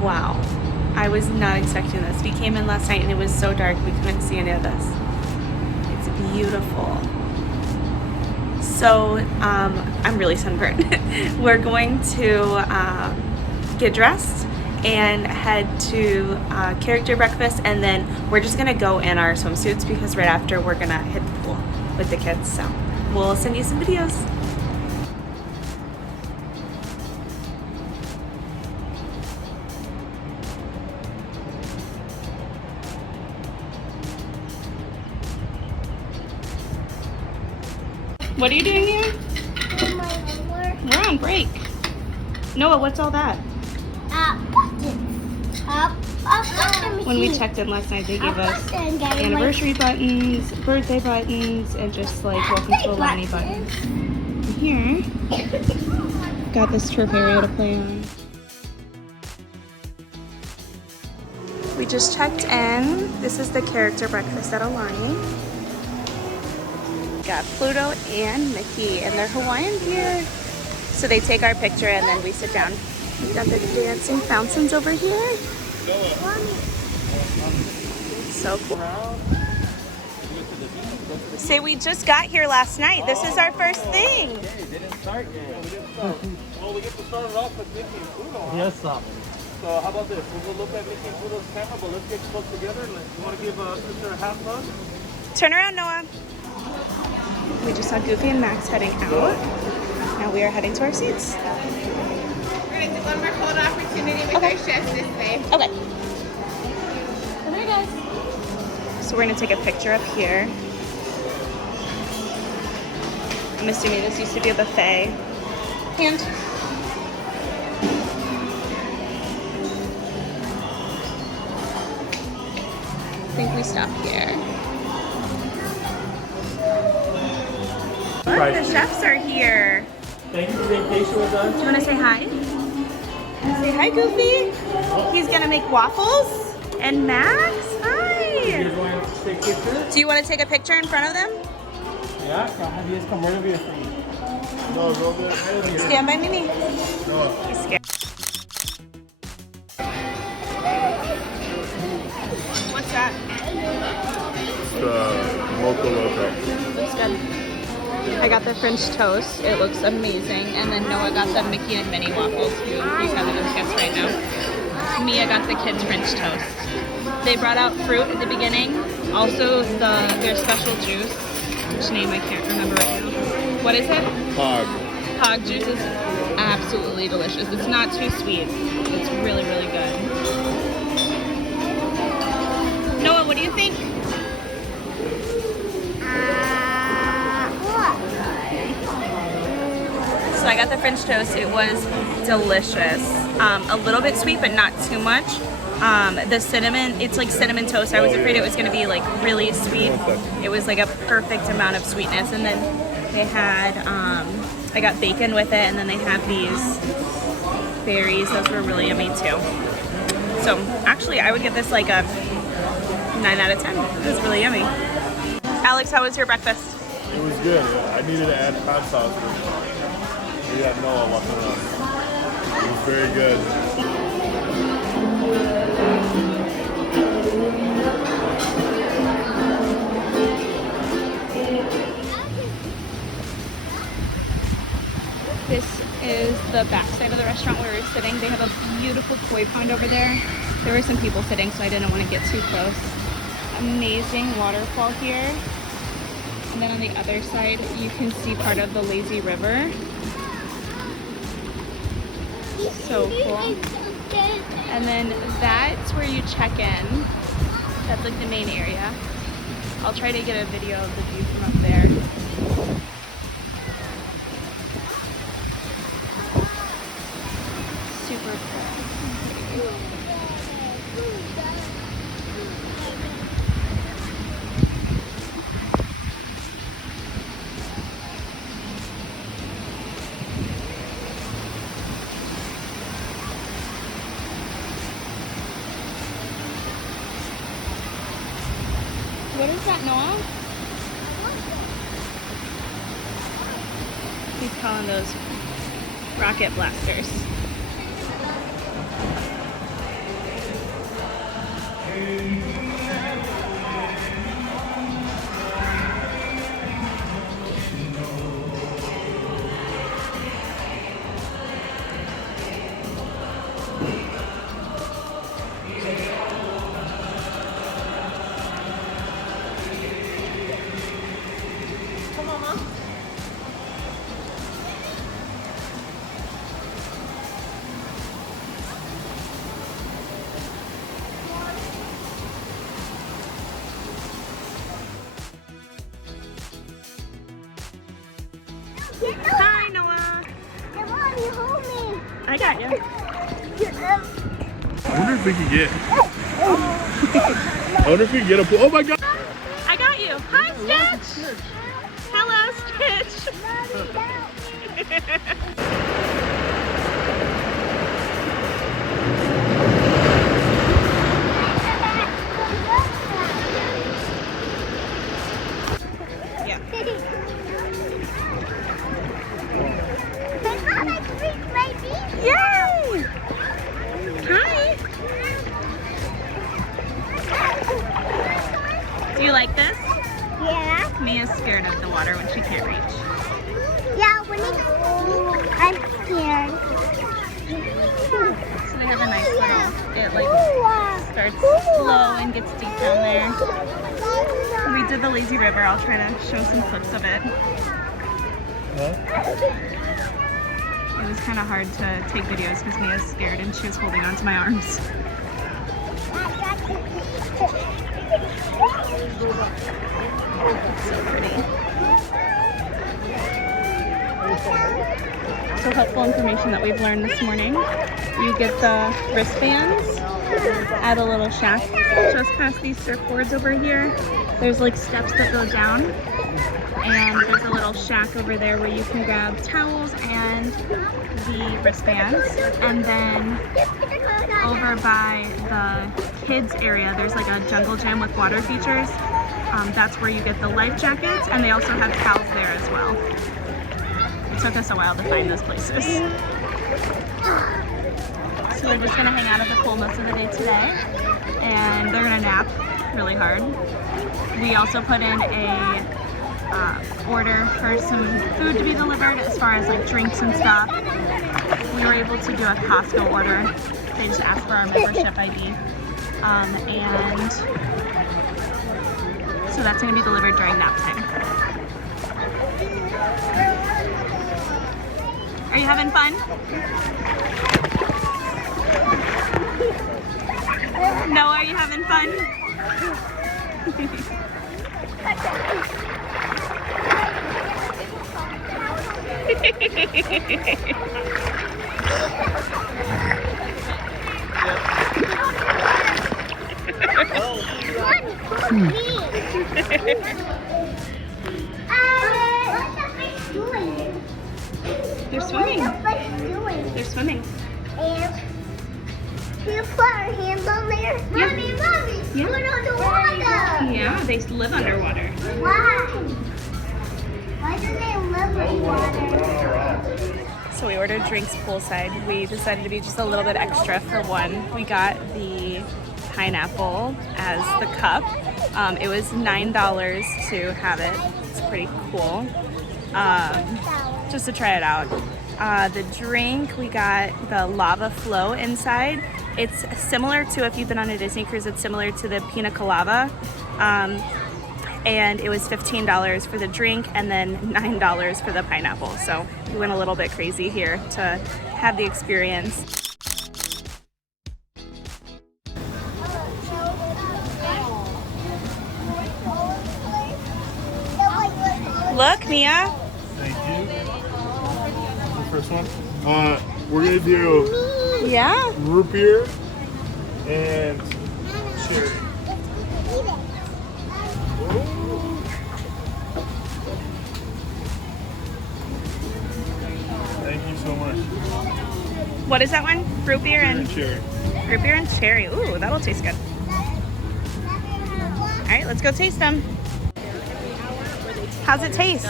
Wow. I was not expecting this. We came in last night and it was so dark we couldn't see any of this. It's beautiful. So, I'm really sunburned. We're going to get dressed and head to character breakfast, and then we're just gonna go in our swimsuits because right after we're gonna hit the pool with the kids. So we'll send you some videos. What are you doing here? My homework. We're on break. Noah, what's all that? Buttons. When we checked in last night, they gave us anniversary buttons, birthday buttons, and just like welcome to Aulani buttons. And here, got this turf area to play on. We just checked in. This is the character breakfast at Aulani. Got Pluto and Mickey in their Hawaiian gear. So they take our picture and then we sit down. We got the dancing fountains over here. So cool. Say we just got here last night. This is our first thing. Okay, they didn't start yet. Well, we get to start it off with Mickey and Pluto. Yes, sir. So how about this? We'll look at Mickey and Pluto's camera, but let's get close together. You want to give sister a half hug? Turn around, Noah. We just saw Goofy and Max heading out. Now we are heading to our seats. We're going to do one more photo opportunity with our chefs this way. Okay. Come here, guys. So we're going to take a picture up here. I'm assuming this used to be a buffet. And I think we stop here. Look, the chefs are here. Thank you for being patient with us. Do you want to say hi? Say hi, Goofy. He's going to make waffles. And Max, hi. You guys want to take pictures? Do you want to take a picture in front of them? Yeah, I'll have you guys come right over here for me. No, go good. Right over here. Stand by Mimi. No. He's scared. What's that? The mocha loco. Looks good. I got the French toast. It looks amazing. And then Noah got the Mickey and Minnie waffles, who's having those gifts right now. Mia got the kids' French toast. They brought out fruit at the beginning. Also, their special juice, which name I can't remember right now. What is it? Hog. Hog juice is absolutely delicious. It's not too sweet. It's really, really good. Noah, what do you think? So I got the French toast. It was delicious. A little bit sweet, but not too much. The cinnamon, it's like cinnamon toast. I was afraid it was going to be like really sweet. It was like a perfect amount of sweetness. And then they had, I got bacon with it, and then they had these berries. Those were really yummy too. So actually, I would give this like a 9 out of 10. It was really yummy. Alex, how was your breakfast? It was good. I needed to add hot sauce. We had Noah walking around. It was very good. This is the back side of the restaurant where we're sitting. They have a beautiful koi pond over there. There were some people sitting, so I didn't want to get too close. Amazing waterfall here. And then on the other side, you can see part of the lazy river. So cool. And then that's where you check in. That's like the main area. I'll try to get a video of the view from up there. Super cool. What is that, Noah? He's calling those rocket blasters. got you. I wonder if we can get. I wonder if we can get a pool. Oh my god! I got you. Hi, Stitch. Hello, Stitch. Yay! Hi. Do you like this? Yeah. Mia's scared of the water when she can't reach. Yeah, when it's cold, I'm scared. So they have a nice little, it like starts slow and gets deep down there. We did the lazy river. I'll try to show some clips of it. It was kind of hard to take videos because Mia's scared and she was holding onto my arms. So pretty. So helpful information that we've learned this morning. You get the wristbands at a little shack just past these surfboards over here. There's like steps that go down, and there's a little shack over there where you can grab towels and the wristbands. And then over by the kids area, there's like a jungle gym with water features. That's where you get the life jackets, and they also have towels there as well. It took us a while to find those places. So we're just gonna hang out at the pool most of the day today, and they're gonna nap really hard. We also put in a order for some food to be delivered as far as like drinks and stuff. We were able to do a Costco order. They just asked for our membership ID. And so that's gonna be delivered during nap time. Are you having fun? No, are you having fun? They're swimming. They're swimming. And you put our hands on there. Mommy, mommy, Yeah. put on the water. Yeah, they live underwater. Why? Why do they live in water? So we ordered drinks poolside. We decided to be just a little bit extra for one. We got the pineapple as the cup. It was $9 to have it. It's pretty cool. Just to try it out. The drink, we got the lava flow inside. It's similar to, if you've been on a Disney cruise, it's similar to the pina colada. And it was $15 for the drink and then $9 for the pineapple. So we went a little bit crazy here to have the experience. Look, Mia. Thank you. The first one. We're gonna do Yeah. root beer and cherry. Thank you so much. What is that one? Root beer and Cherry. root beer and cherry. Ooh, that'll taste good. All right, let's go taste them. How's it taste?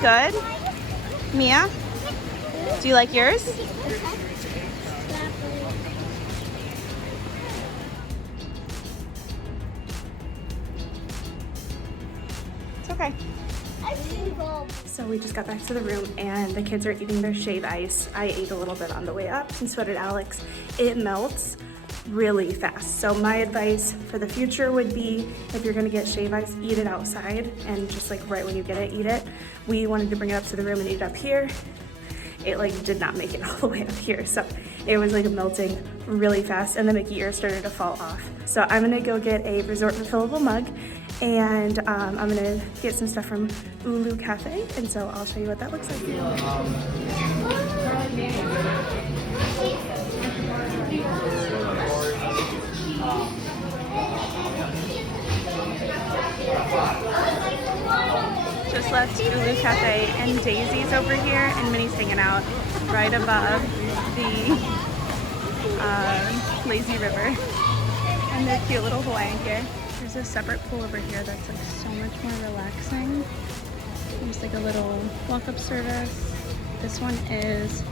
Good? Mia? Do you like yours? It's okay. So we just got back to the room and the kids are eating their shave ice. I ate a little bit on the way up and so did Alex. It melts really fast. So my advice for the future would be, if you're gonna get shave ice, eat it outside and just like right when you get it, eat it. We wanted to bring it up to the room and eat it up here. It like did not make it all the way up here. So it was like melting really fast and the Mickey ears started to fall off. So I'm gonna go get a resort refillable mug and I'm gonna get some stuff from Ulu Cafe, and so I'll show you what that looks like. Just left Ulu Cafe and Daisy's over here, and Minnie's hanging out right above the lazy river and the cute little Hawaiian gear. There's a separate pool over here that's like so much more relaxing. There's like a little walk-up service. This one is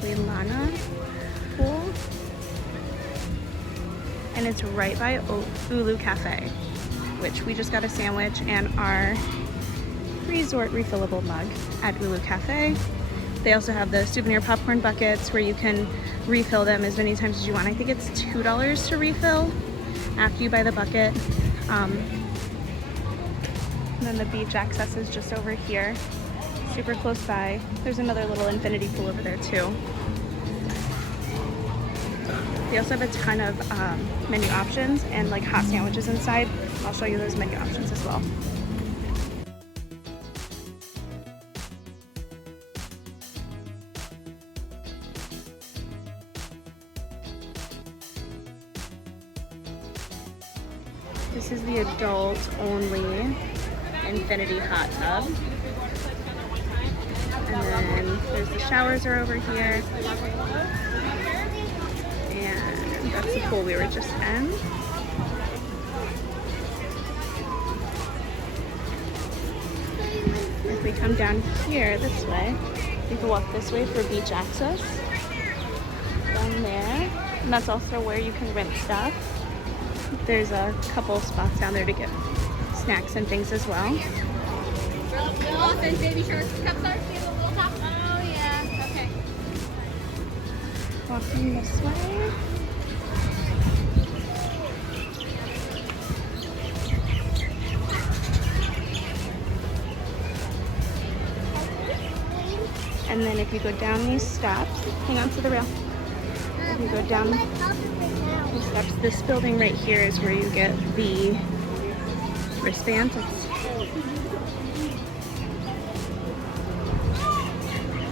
Aulani pool, and it's right by Ulu Cafe, which we just got a sandwich and our resort refillable mug at Ulu Cafe. They also have the souvenir popcorn buckets where you can refill them as many times as you want. I think it's $2 to refill after you buy the bucket. And then the beach access is just over here, super close by. There's another little infinity pool over there too. They also have a ton of menu options and like hot sandwiches inside. I'll show you those menu options as well. This is the adult only infinity hot tub. And then there's the showers are over here. And that's the pool we were just in. If we come down here this way, we can walk this way for beach access. Down there. And that's also where you can rent stuff. There's a couple spots down there to get snacks and things as well. Baby shirts, cups are a little top. Oh yeah, okay. Walking this way. And then if you go down these steps, hang on to the rail. If you go down the steps, this building right here is where you get the wristbands.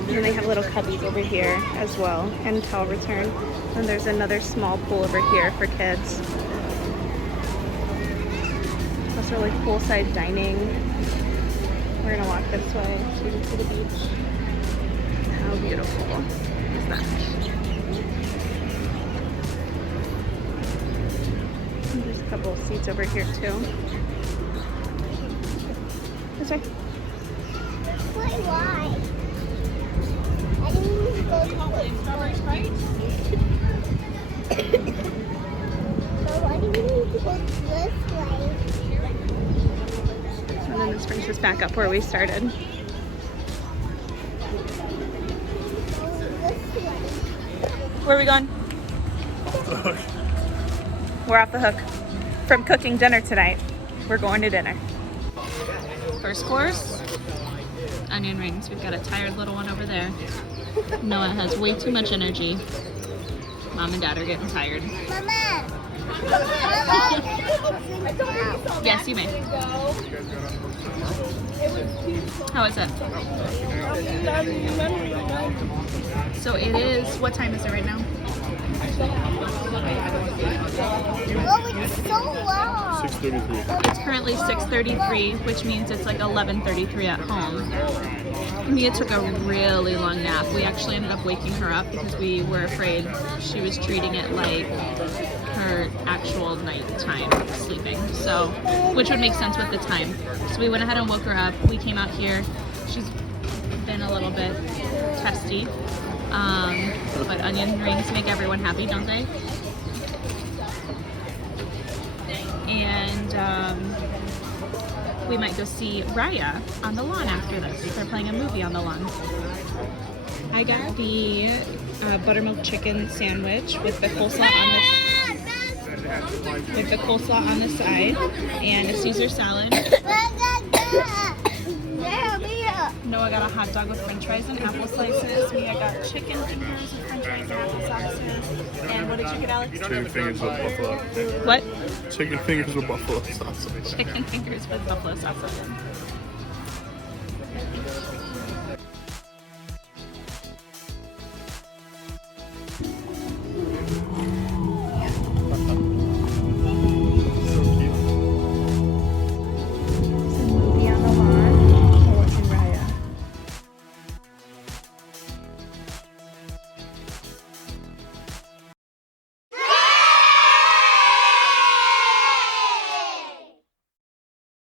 And then they have little cubbies over here as well, and towel return. And there's another small pool over here for kids. Also like poolside dining. We're gonna walk this way so you can see the beach. How beautiful is that? And there's a couple of seats over here too. This way. Why? I didn't even go to Strawberry Sprite? So why do we need to go this way? And then this brings us back up where we started. Go this way. Where are we going? We're off the hook from cooking dinner tonight. We're going to dinner. First course, onion rings. We've got a tired little one over there. Noah has way too much energy. Mom and Dad are getting tired. Mama! Yes, you may. How is it? So it is, what time is it right now? Oh, it's so long. 6:33. It's currently 6:33, which means it's like 11:33 at home. Mia took a really long nap. We actually ended up waking her up because we were afraid she was treating it like her actual nighttime sleeping. So, which would make sense with the time. So we went ahead and woke her up. We came out here. She's been a little bit testy. But onion rings make everyone happy, don't they? And we might go see Raya on the lawn after this. They're playing a movie on the lawn. I got the buttermilk chicken sandwich with the coleslaw on the side and a Caesar salad. Noah got a hot dog with french fries and apple slices. Mia got chicken fingers with french fries and apple sauces. And what did you get, Alex? Chicken fingers with buffalo. What? Chicken fingers with buffalo sausage. Chicken fingers with buffalo sausage.